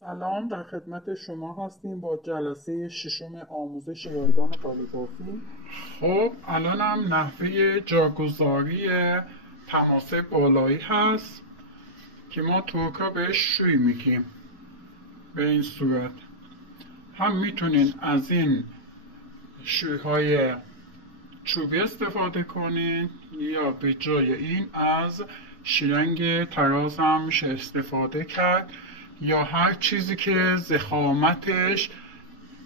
سلام، در خدمت شما هستیم با جلسه ششم آموزش رایگان پالیگرافی. خب الانم نحوه جاگذاری تماس بالایی هست که ما ترکا بهش شوی میگیم. به این صورت هم میتونین از این شویهای چوبی استفاده کنین یا به جای این از شیلنگ تراز هم میشه استفاده کرد یا هر چیزی که ضخامتش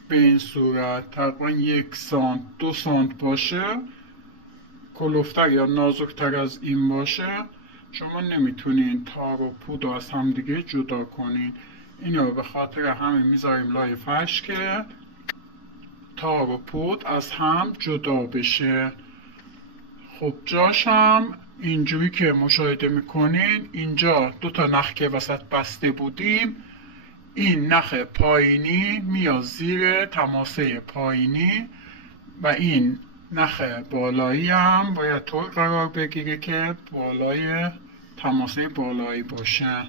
به این صورت تقریبا 1 سانت 2 سانت باشه، کلوفتر یا نازکتر از این باشه، شما نمیتونین تار و پود از هم دیگه جدا کنین. اینو به خاطر همین میذاریم لای فرش که تار و پود از هم جدا بشه. خب جاش هم اینجوری که مشاهده میکنین، اینجا 2 تا نخ که وسط بسته بودیم، این نخ پایینی میاد زیر تماسه پایینی و این نخ بالایی هم باید طور قرار بگیره که بالای تماسه بالایی باشه.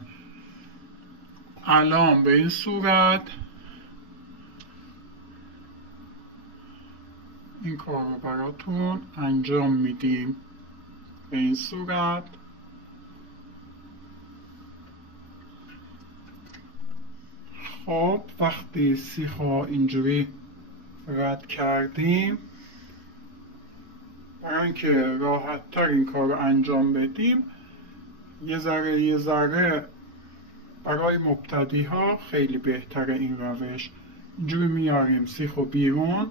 الان به این صورت این کار رو براتون انجام میدیم. به این صورت خب وقتی سیخ‌ها اینجوری رد کردیم، برای اینکه راحت تر این کار رو انجام بدیم، یه ذره برای مبتدی ها خیلی بهتره این روش. اینجوری میاریم سیخو بیرون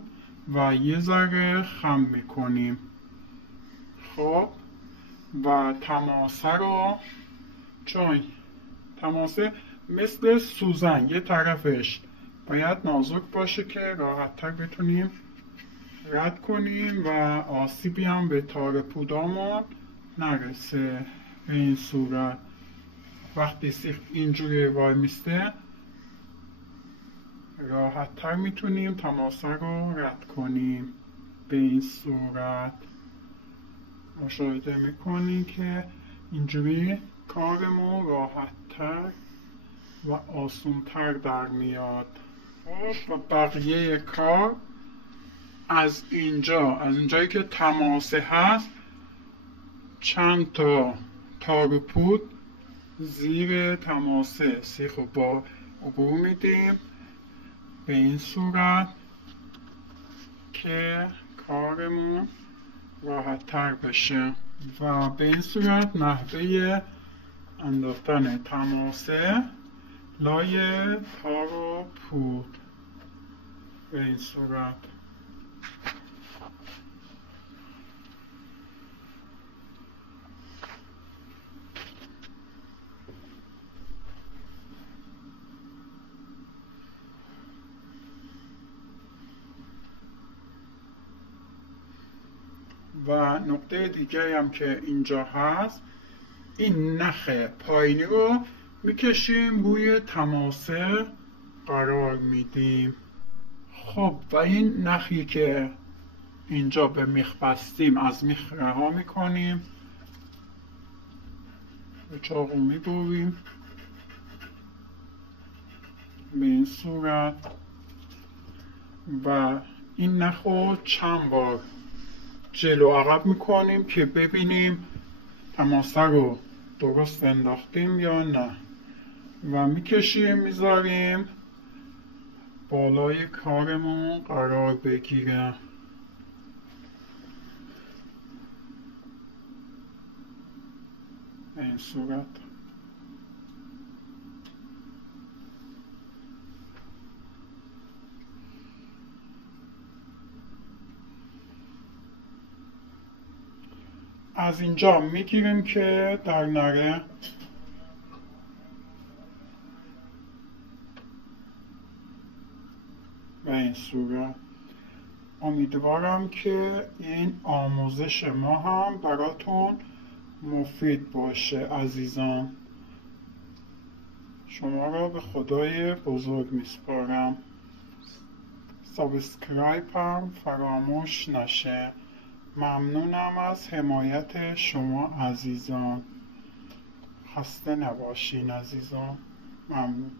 و یه ذره خم میکنیم. خب و تماسه رو، چون تماسه مثل سوزن یه طرفش باید نازک باشه که راحت تر بتونیم رد کنیم و آسیبی هم به تار پودامون نرسه. به این صورت وقتی سیخ اینجوری وای میسته، راحت تر میتونیم تماسه رو رد کنیم. به این صورت مشاهده میکنیم که اینجوری کارمون راحت تر و آسون تر در میاد. و بقیه کار از اینجایی که تماسه هست، چند تا تار و پود زیر تماسه سیخ رو با عبور میدیم به این صورت که کارمون راحت تر بشه. و به این صورت نحوه انداختن تماسه لای تار و پود به این صورت. و نقطه دیگه هم که اینجا هست، این نخ پایینی رو میکشیم روی تماسه قرار میدیم. خب و این نخی که اینجا به میخ بستیم از میخ رها میکنیم، به چاقو میبریم به این صورت و این نخ رو چند بار جلو عقب میکنیم که ببینیم تماسه رو درست انداختیم یا نه و میکشیم میذاریم بالای کارمون قرار بگیره. به این صورت از اینجا میگیریم که در نره. به این صورت امیدوارم که این آموزش ما هم براتون مفید باشه. عزیزان، شما را به خدای بزرگ میسپارم. سابسکرایب هم فراموش نشه. ممنونم از حمایت شما عزیزان. خسته نباشین عزیزان. ممنون.